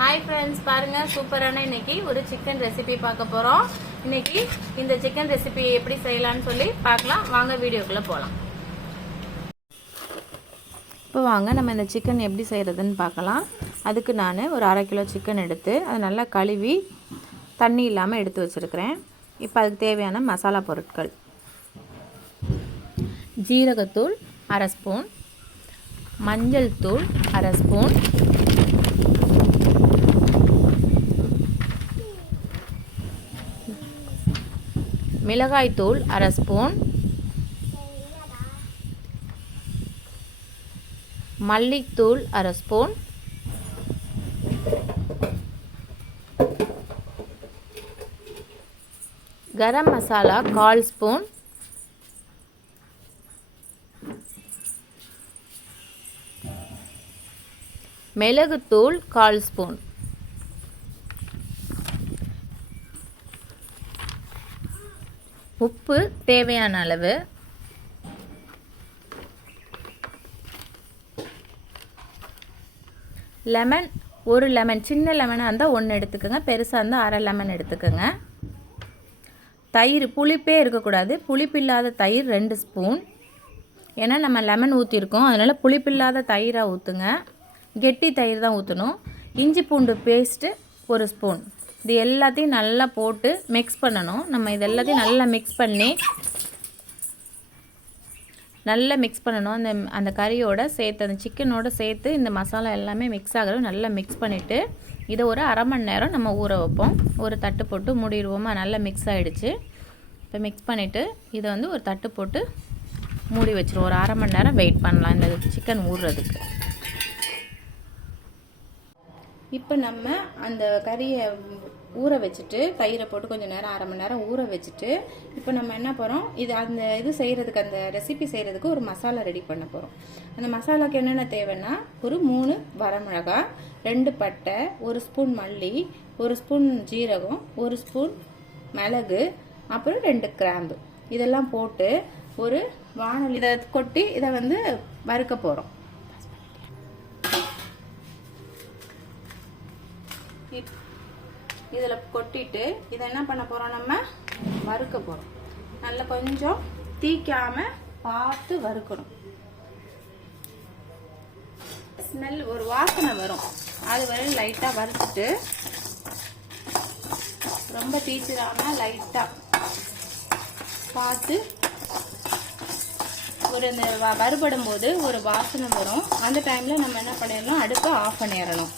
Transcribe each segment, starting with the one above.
Hi friends, பாருங்க சூப்பரான இன்னைக்கு ஒரு சிக்கன் ரெசிபி பார்க்க போறோம். இன்னைக்கு இந்த சிக்கன் ரெசிபி எப்படி செய்யலாம்னு சொல்லி பார்க்கலாம். வாங்க வீடியோக்குள்ள போகலாம். இப்போ வாங்க நம்ம இந்த சிக்கன் எப்படி செய்கிறதுன்னு பார்க்கலாம். அதுக்கு நான் ஒரு 1/2 கிலோ சிக்கன் எடுத்து அதை நல்லா கழுவி தண்ணி இல்லாமல் எடுத்து வச்சுருக்கிறேன். இப்போ அதுக்கு தேவையான மசாலா பொருட்கள்: ஜீரகத்தூள் 1/2 ஸ்பூன், மஞ்சள் தூள் 1/2 ஸ்பூன், மிளகாய் தூள் 1/2 ஸ்பூன், மல்லித்தூள் 1/2 ஸ்பூன், கரம் மசாலா 1/4 ஸ்பூன், மிளகுத்தூள் 1/4 ஸ்பூன், உப்பு தேவையான அளவு, லெமன் ஒரு லெமன், சின்ன லெமனாக இருந்தால் 1 எடுத்துக்கோங்க, பெருசாக இருந்தால் 1/2 லெமன் எடுத்துக்கோங்க. தயிர் புளிப்பே இருக்கக்கூடாது, புளிப்பில்லாத தயிர் 2 ஸ்பூன். ஏன்னா நம்ம லெமன் ஊற்றிருக்கோம், அதனால் புளிப்பில்லாத தயிராக ஊற்றுங்க, கெட்டி தயிர் தான் ஊற்றணும். இஞ்சி பூண்டு பேஸ்ட்டு 1 ஸ்பூன். இது எல்லாத்தையும் நல்லா போட்டு மிக்ஸ் பண்ணணும். நம்ம இது எல்லாத்தையும் நல்லா மிக்ஸ் பண்ணணும். அந்த கறியோட சேர்த்து, அந்த சிக்கனோட சேர்த்து இந்த மசாலா எல்லாமே மிக்ஸ் ஆகிறது நல்லா மிக்ஸ் பண்ணிவிட்டு இதை ஒரு 1/2 மணி நேரம் நம்ம ஊற வைப்போம். ஒரு தட்டு போட்டு மூடிடுவோமா. நல்லா மிக்ஸ் ஆகிடுச்சு. இப்போ மிக்ஸ் பண்ணிவிட்டு இதை ஒரு தட்டு போட்டு மூடி வச்சிருவோம். ஒரு 1/2 மணி நேரம் வெயிட் பண்ணலாம் இந்த சிக்கன் ஊறுறதுக்கு. இப்போ நம்ம அந்த கறியை ஊற வச்சுட்டு தயிரை போட்டு கொஞ்சம் நேரம் 1/2 மணி நேரம் ஊற வச்சுட்டு இப்போ நம்ம என்ன போகிறோம், இது செய்கிறதுக்கு, அந்த ரெசிபி செய்கிறதுக்கு ஒரு மசாலா ரெடி பண்ண போகிறோம். அந்த மசாலாவுக்கு என்னென்ன தேவைன்னா, ஒரு 3 வரமிளகாய், 2 பட்டை, 1 ஸ்பூன் மல்லி, 1 ஸ்பூன் ஜீரகம், 1 ஸ்பூன் மிளகு, அப்புறம் 2 கிராம்பு. இதெல்லாம் போட்டு ஒரு வாணலி இதை கொட்டி இதை வறுக்க போகிறோம். இதில் கொட்டிட்டு இதை என்ன பண்ண போகிறோம், நம்ம வறுக்க போகிறோம். நல்லா கொஞ்சம் தீக்காமல் பார்த்து வறுக்கணும். ஸ்மெல் ஒரு வாசனை வரும், அது வரையும் லைட்டாக வறுத்துட்டு, ரொம்ப தீச்சிடாமல் லைட்டாக பார்த்து இந்த வறுபடும் போது ஒரு வாசனை வரும். அந்த டைமில் நம்ம என்ன பண்ணிடணும், அடுப்பை ஆஃப் பண்ணிடணும்.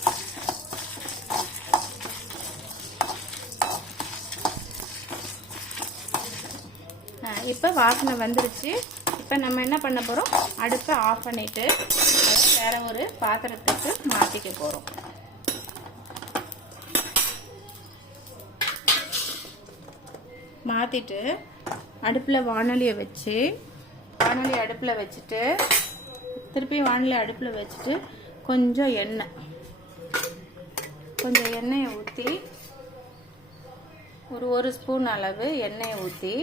இப்போ வாசனை வந்துருச்சு. இப்போ நம்ம என்ன பண்ண போகிறோம், அடுப்பை ஆஃப் பண்ணிவிட்டு வேற ஒரு பாத்திரத்துக்கு மாற்றிக்க போகிறோம். மாற்றிட்டு அடுப்பில் வாணலியை அடுப்பில் வச்சுட்டு திருப்பி வாணலி அடுப்பில் வச்சுட்டு கொஞ்சம் எண்ணெயை ஊற்றி, ஒரு ஸ்பூன் அளவு எண்ணெயை ஊற்றி,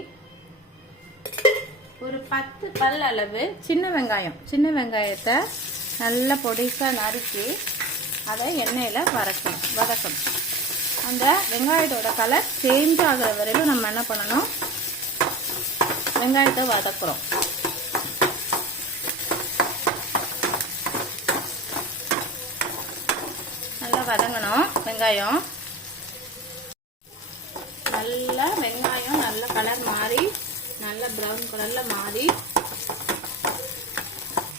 ஒரு 10 பல் அளவு சின்ன வெங்காயத்தை நல்லா பொடிசாக நறுக்கி அதை எண்ணெயில் வதக்கணும். அந்த வெங்காயத்தோட கலர் சேஞ்ச் ஆகிற வரையிலும் நம்ம என்ன பண்ணணும், வெங்காயத்தை வதக்குறோம். நல்லா வதங்கணும் வெங்காயம். வெங்காயம் நல்ல கலர் மாறி நல்ல ப்ரௌன் கலரில் மாறி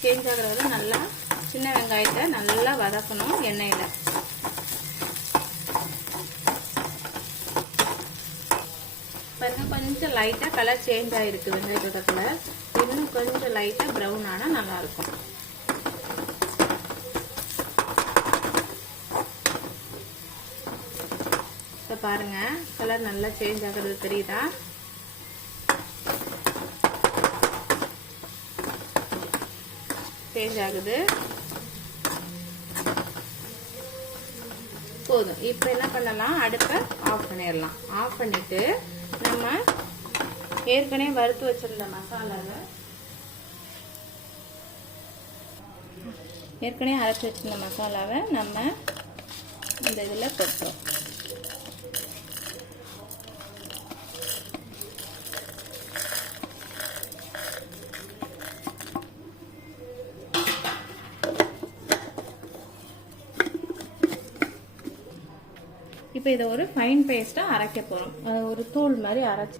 சேஞ்ச் ஆகிறது நல்லா சின்ன வெங்காயத்தை நல்லா வதக்கணும் எண்ணெயில். பாருங்க, கொஞ்சம் லைட்டாக கலர் சேஞ்ச் ஆகிருக்கு வெங்காயத்தோட கலர். இன்னும் கொஞ்சம் லைட்டாக ப்ரௌன் ஆனால் நல்லாயிருக்கும். இப்போ பாருங்கள், கலர் நல்லா சேஞ்ச் ஆகிறது தெரியுதா? சேஞ்ச் ஆகுது. போதும். இப்போ என்ன பண்ணலாம், அடுப்பை ஆஃப் பண்ணிடலாம். ஆஃப் பண்ணிட்டு நம்ம ஏற்கனவே வறுத்து வச்சிருந்த மசாலாவை, ஏற்கனவே அரைச்சி வச்சிருந்த மசாலாவை நம்ம இந்த இதில் கொட்டுறோம். இப்போ இதை ஒரு ஃபைன் பேஸ்ட்டாக அரைக்க போகிறோம். ஒரு தூள் மாதிரி அரைச்சி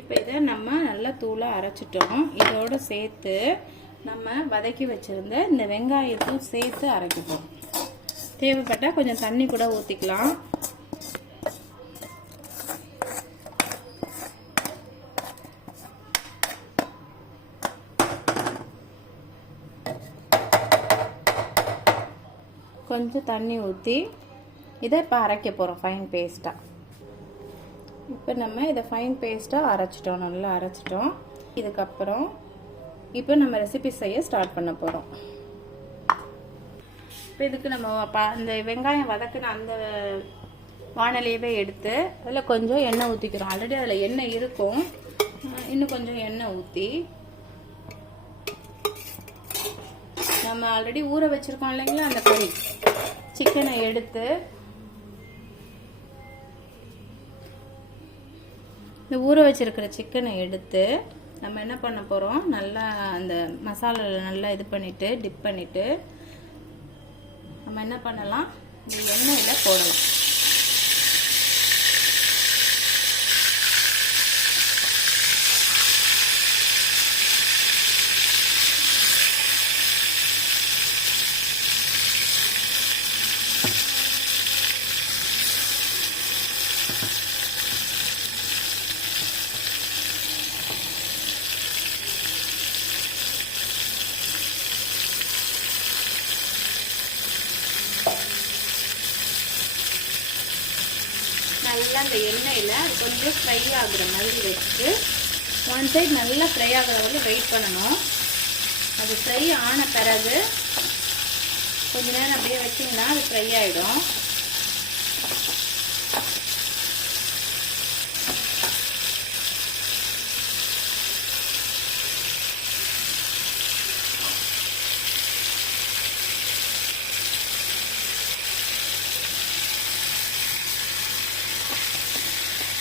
இப்போ இதை நம்ம நல்லா தூளாக அரைச்சிட்டோம். இதோடு சேர்த்து நம்ம வதக்கி வச்சுருந்த இந்த வெங்காயத்தையும் சேர்த்து அரைக்கிப்போம். தேவைப்பட்டால் கொஞ்சம் தண்ணி கூட ஊற்றிக்கலாம். கொஞ்சம் தண்ணி ஊற்றி இதை இப்போ அரைக்க போகிறோம் ஃபைன் பேஸ்ட்டாக. இப்போ நம்ம இதை ஃபைன் பேஸ்ட்டாக அரைச்சிட்டோம், நல்லா அரைச்சிட்டோம். இதுக்கப்புறம் இப்போ நம்ம ரெசிபி செய்ய ஸ்டார்ட் பண்ண போகிறோம். இப்போ இதுக்கு நம்ம இந்த வெங்காயம் வதக்குன அந்த வானலியவே எடுத்து அதில் கொஞ்சம் எண்ணெய் ஊற்றிக்கிறோம். ஆல்ரெடி அதில் எண்ணெய் இருக்கும், இன்னும் கொஞ்சம் எண்ணெய் ஊற்றி நம்ம ஆல்ரெடி ஊற வச்சுருக்கோம் இல்லைங்களா, அந்த கறி சிக்கனை எடுத்து இந்த ஊற வச்சிருக்கிற சிக்கனை எடுத்து நம்ம என்ன பண்ண போகிறோம், நல்லா அந்த மசாலாவில் நல்லா இது பண்ணிவிட்டு டிப் பண்ணிவிட்டு நம்ம என்ன பண்ணலாம், இந்த எண்ணெயில் போடலாம். நல்லா இந்த எண்ணெயில் கொஞ்சம் ஃப்ரை ஆகுற மாதிரி வச்சுட்டு ஒன் சைட் நல்லா ஃப்ரை ஆகிற வரைக்கும் வெயிட் பண்ணணும். அது ஃப்ரை ஆன பிறகு கொஞ்ச நேரம் அப்படியே வச்சிங்கன்னா அது ஃப்ரை ஆகிடும்.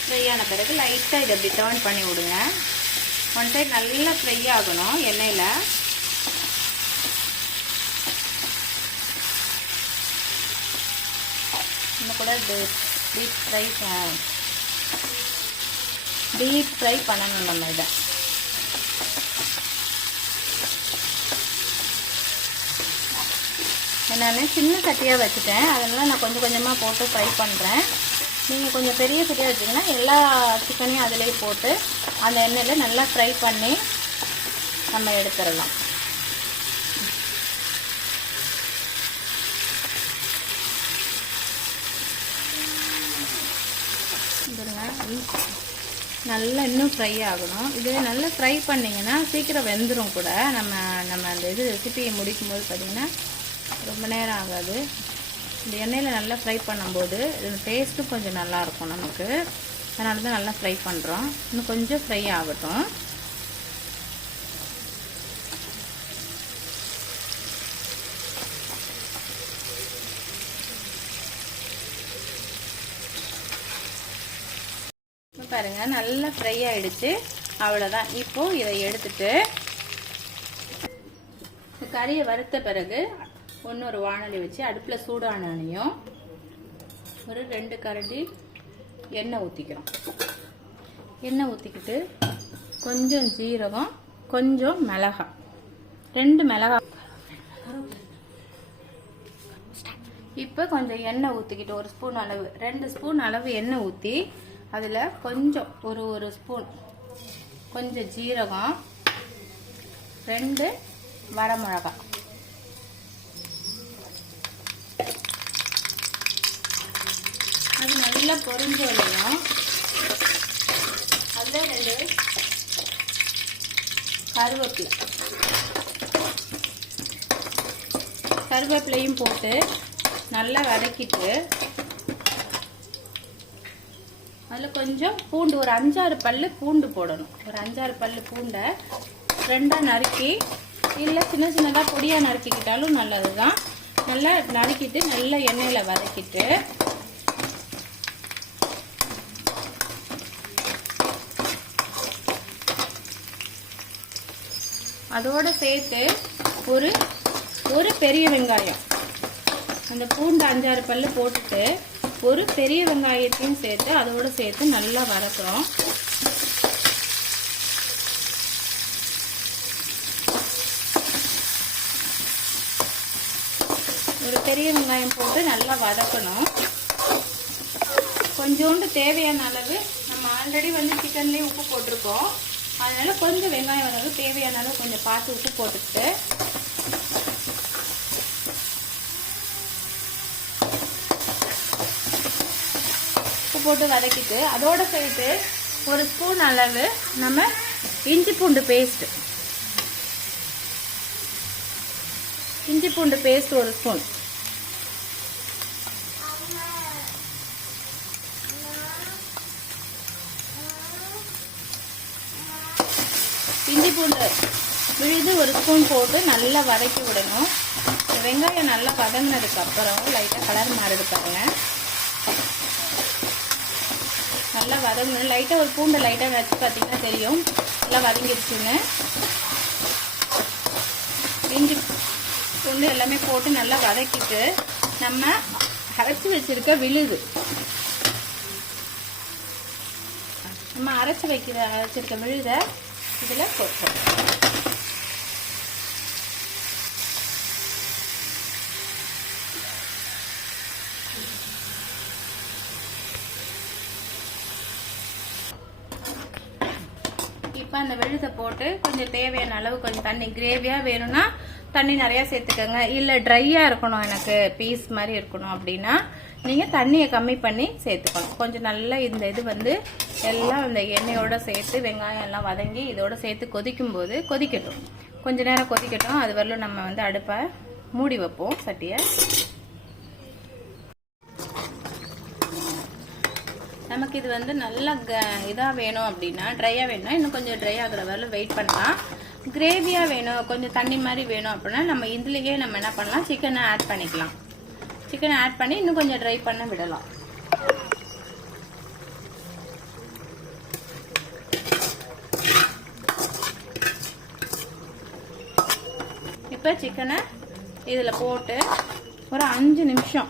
ஃப்ரை ஆன பிறகு லைட்டாக இதை அப்படி டர்ன் பண்ணி விடுங்க. ஒன் சைட் நல்லா ஃப்ரை ஆகணும் எண்ணெயில். இன்னும் கூட டீப் ஃப்ரை பண்ணணும் நம்ம இதை. நான் சின்ன சட்டியாக வச்சுட்டேன், அதனால் நான் கொஞ்சம் கொஞ்சமாக போட்டு ஃப்ரை பண்ணுறேன். நீங்கள் கொஞ்சம் பெரிய சட்டியாக வச்சிங்கன்னா எல்லா சிக்கனையும் அதிலே போட்டு அந்த எண்ணெயில் நல்லா ஃப்ரை பண்ணி நம்ம எடுத்துடலாம். நல்லா இன்னும் ஃப்ரை ஆகணும். இது நல்லா ஃப்ரை பண்ணிங்கன்னா சீக்கிரம் வெந்துடும் கூட. நம்ம அந்த இது ரெசிபியை முடிக்கும்போது பார்த்திங்கன்னா ரொம்ப நேரம் ஆகாது. இந்த எண்ணெயில் நல்லா ஃப்ரை பண்ணும்போது இது டேஸ்ட்டும் கொஞ்சம் நல்லாயிருக்கும் நமக்கு. அதனால தான் நல்லா ஃப்ரை பண்ணுறோம். இன்னும் கொஞ்சம் ஃப்ரை ஆகட்டும். பாருங்கள் நல்லா ஃப்ரை ஆகிடுச்சு. அவ்வளோதான். இப்போது இதை எடுத்துட்டு கறியை வறுத்த பிறகு ஒரு வாணலி வச்சு அடுப்பில் சூடானனையும் ஒரு 2 கரண்டி எண்ணெய் ஊற்றிக்கிறோம். எண்ணெய் ஊற்றிக்கிட்டு கொஞ்சம் ஜீரகம், கொஞ்சம் மிளகாய், 2 மிளகாய். இப்போ கொஞ்சம் எண்ணெய் ஊற்றிக்கிட்டு 1 ஸ்பூன் அளவு 2 ஸ்பூன் அளவு எண்ணெய் ஊற்றி அதில் கொஞ்சம் ஒரு ஸ்பூன் கொஞ்சம் ஜீரகம், 2 வரமிளகாய், அது நல்லா பொரிஞ்ச வரையும் அதில் 2 கருவேப்பிலையும் போட்டு நல்லா வதக்கிட்டு அதில் கொஞ்சம் பூண்டு, ஒரு 5-6 பல்லு பூண்டு போடணும். ஒரு 5-6 பல்லு பூண்டை 2ஆ நறுக்கி, இல்லை சின்ன சின்னதாக பொடியாக நறுக்கிக்கிட்டாலும் நல்லது தான். நல்லா நறுக்கிட்டு நல்லா எண்ணெயில் வதக்கிட்டு அதோடு சேர்த்து ஒரு பெரிய வெங்காயம், அந்த பூண்டு 5-6 பல்லு போட்டுட்டு ஒரு பெரிய வெங்காயத்தையும் சேர்த்து அதோடு சேர்த்து நல்லா வதக்குறோம். ஒரு பெரிய வெங்காயம் போட்டு நல்லா வதக்கணும். கொஞ்சோண்டு தேவையான அளவு, நம்ம ஆல்ரெடி சிக்கன்லேயே உப்பு போட்டிருக்கோம், அதனால கொஞ்சம் வெங்காயம் அளவு தேவையான அளவு கொஞ்சம் பார்த்து உப்பு போட்டுக்கிட்டு உப்பு போட்டு வதக்கிட்டு அதோட சேர்த்து ஒரு ஸ்பூன் அளவு நம்ம இஞ்சி பூண்டு பேஸ்ட் ஒரு ஸ்பூன், இஞ்சி பூண்டு விழுது ஒரு ஸ்பூன் போட்டு நல்லா வதக்கி விடணும். வெங்காயம் நல்லா வதங்கினதுக்கு அப்புறம் லைட்டாக கலர் மாறுது பாருங்க. நல்லா வதங்கணும். லைட்டாக ஒரு பூண்டை லைட்டாக வச்சு பார்த்தீங்கன்னா தெரியும் நல்லா வதங்கிடுச்சுன்னு. இஞ்சி பூண்டு எல்லாமே போட்டு நல்லா வதக்கிட்டு நம்ம அரைச்சி வச்சிருக்க விழுது, நம்ம அரைச்சிருக்க விழுதை இதில் போட்டோம். இப்போ அந்த விழுதை போட்டு கொஞ்சம் தேவையான அளவு கொஞ்சம் தண்ணி, கிரேவியாக வேணும்னா தண்ணி நிறையா சேர்த்துக்கோங்க. இல்லை ட்ரையாக இருக்கணும், எனக்கு பீஸ் மாதிரி இருக்கணும் அப்படின்னா நீங்கள் தண்ணியை கம்மி பண்ணி சேர்த்துக்கணும். கொஞ்சம் நல்லா இந்த இது எல்லாம் இந்த எண்ணெயோட சேர்த்து வெங்காயம் எல்லாம் வதங்கி இதோட சேர்த்து கொதிக்கும்போது கொதிக்கட்டும், கொஞ்ச நேரம் கொதிக்கட்டும். அது வரலும் நம்ம அடுப்பை மூடி வைப்போம் சட்டியை. நமக்கு இது நல்லா இதாக வேணும் அப்படின்னா, ட்ரையாக வேணும்னா இன்னும் கொஞ்சம் ட்ரை ஆகிற வரலும் வெயிட் பண்ணலாம். கிரேவியாக வேணும், கொஞ்சம் தண்ணி மாதிரி வேணும் அப்படின்னா நம்ம இதுலேயே நம்ம என்ன பண்ணலாம், சிக்கனை ஆட் பண்ணிக்கலாம். சிக்கனை ஆட் பண்ணி இன்னும் கொஞ்சம் ட்ரை பண்ண விடலாம். இப்போ சிக்கனை இதில் போட்டு ஒரு 5 நிமிஷம்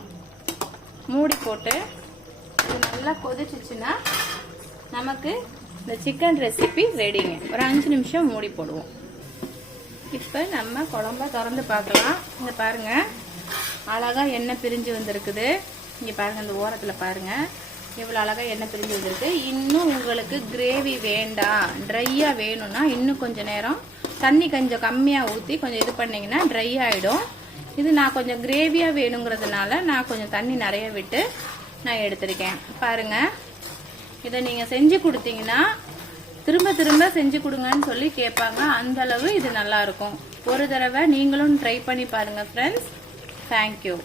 மூடி போட்டு நல்லா கொதிச்சிச்சுன்னா நமக்கு இந்த சிக்கன் ரெசிபி ரெடிங்க. ஒரு 5 நிமிஷம் மூடி போடுவோம். இப்போ நம்ம குழம்ப திறந்து பார்க்கலாம். இங்க பாருங்க, அழகா எண்ணெய் பிரிஞ்சு வந்திருக்குது. இங்க பாருங்க, இந்த ஓரத்தில் பாருங்க எவ்வளோ அழகா எண்ணெய் பிரிஞ்சு வந்திருக்கு. இன்னும் உங்களுக்கு கிரேவி வேண்டாம், ட்ரையா வேணும்னா இன்னும் கொஞ்சம் நேரம் தண்ணி கொஞ்சம் கம்மியாக ஊற்றி கொஞ்சம் இது பண்ணிங்கன்னா ட்ரை ஆகிடும். இது நான் கொஞ்சம் கிரேவியாக வேணுங்கிறதுனால நான் கொஞ்சம் தண்ணி நிறைய விட்டு நான் எடுத்திருக்கேன். பாருங்க, இதை நீங்கள் செஞ்சு கொடுத்தீங்கன்னா திரும்ப திரும்ப செஞ்சு கொடுங்கன்னு சொல்லி கேட்பாங்க. அந்த அளவு இது நல்லா இருக்கும். ஒரு தடவை நீங்களும் ட்ரை பண்ணி பாருங்க ஃப்ரெண்ட்ஸ். தேங்க்யூ.